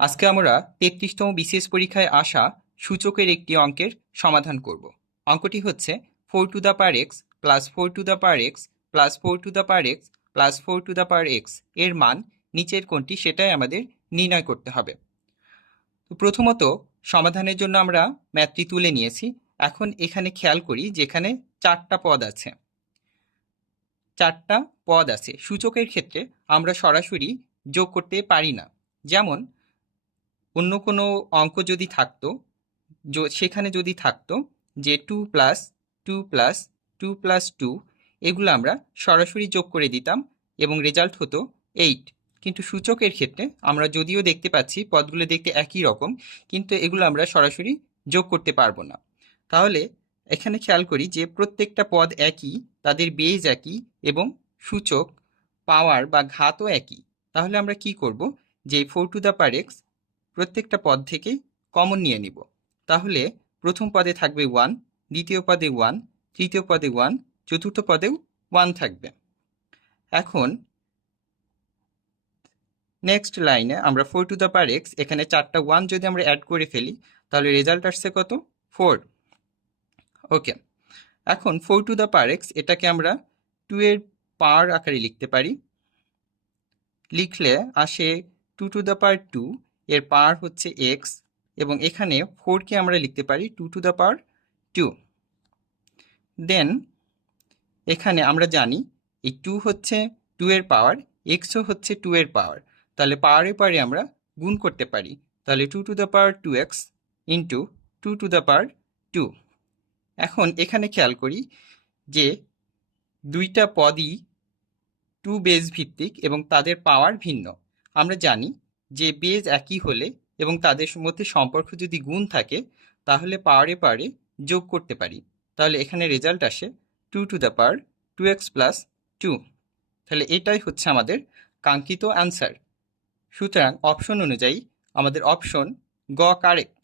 আজকে আমরা ৩৩তম বিসিএস পরীক্ষায় আসা সূচকের একটি অঙ্কের সমাধান করব। অঙ্কটি হচ্ছে 4 to the power x plus 4 to the power x plus 4 to the power x plus 4 to the power x এর মান নিচের কোনটি সেটাই আমাদের নির্ণয় করতে হবে। তো প্রথমত সমাধানের জন্য আমরা ম্যাথটি তুলে নিয়েছি। এখন এখানে খেয়াল করি যে এখানে 4টা পদ আছে। 4টা পদ আছে। সূচকের ক্ষেত্রে আমরা সরাসরি যোগ করতে পারি না। যেমন অন্য কোনো অঙ্ক যদি থাকতো, সেখানে যদি থাকতো যে 2+2+2+2, এগুলো আমরা সরাসরি যোগ করে দিতাম এবং রেজাল্ট হতো 8। কিন্তু সূচকের ক্ষেত্রে আমরা যদিও দেখতে পাচ্ছি পদগুলো দেখতে একই রকম, কিন্তু এগুলো আমরা সরাসরি যোগ করতে পারবো না। তাহলে এখানে খেয়াল করি যে প্রত্যেকটা পদ একই, তাদের বেজ একই এবং সূচক পাওয়ার বা ঘাতও একই। তাহলে আমরা কি করব, যে 4 টু দ্য পাওয়ার এক্স প্রত্যেকটা পদ থেকেই কমন নিয়ে নিব। তাহলে প্রথম পদে থাকবে 1, দ্বিতীয় পদে 1, তৃতীয় পদে 1, চতুর্থ পদেও 1 থাকবে। এখন নেক্সট লাইনে আমরা 4 টু দ্য পাওয়ার এক্স, এখানে 4টা 1 যদি আমরা অ্যাড করে ফেলি তাহলে রেজাল্ট আসছে কত? 4। ওকে, এখন 4 টু দ্য পাওয়ার এক্স এটাকে আমরা 2 এর পাওয়ার আকারে লিখতে পারি। লিখলে আসে 2 টু দ্য পাওয়ার 2, এর পাওয়ার হচ্ছে এক্স, এবং এখানে 4কে আমরা লিখতে পারি 2 টু দ্য পাওয়ার 2। দেন এখানে আমরা জানি এই 2 হচ্ছে 2 এর পাওয়ার, এক্সও হচ্ছে 2 এর পাওয়ার, তাহলে পাওয়ারে পাওয়ারে আমরা গুণ করতে পারি। তাহলে 2 to the power 2x into 2 to the power 2। এখন এখানে খেয়াল করি যে দুইটা পদই 2 বেজ ভিত্তিক এবং তাদের পাওয়ার ভিন্ন। আমরা জানি যে বেজ একই হলে এবং তাদের মধ্যে সম্পর্ক যদি গুণ থাকে তাহলে পাওয়ারে পাওয়ারে যোগ করতে পারি। তাহলে এখানে রেজাল্ট আসে 2 to the power 2x plus 2। তাহলে এটাই হচ্ছে আমাদের কাঙ্ক্ষিত অ্যান্সার। সুতরাং অপশন অনুযায়ী আমাদের অপশন গ কারেক্ট।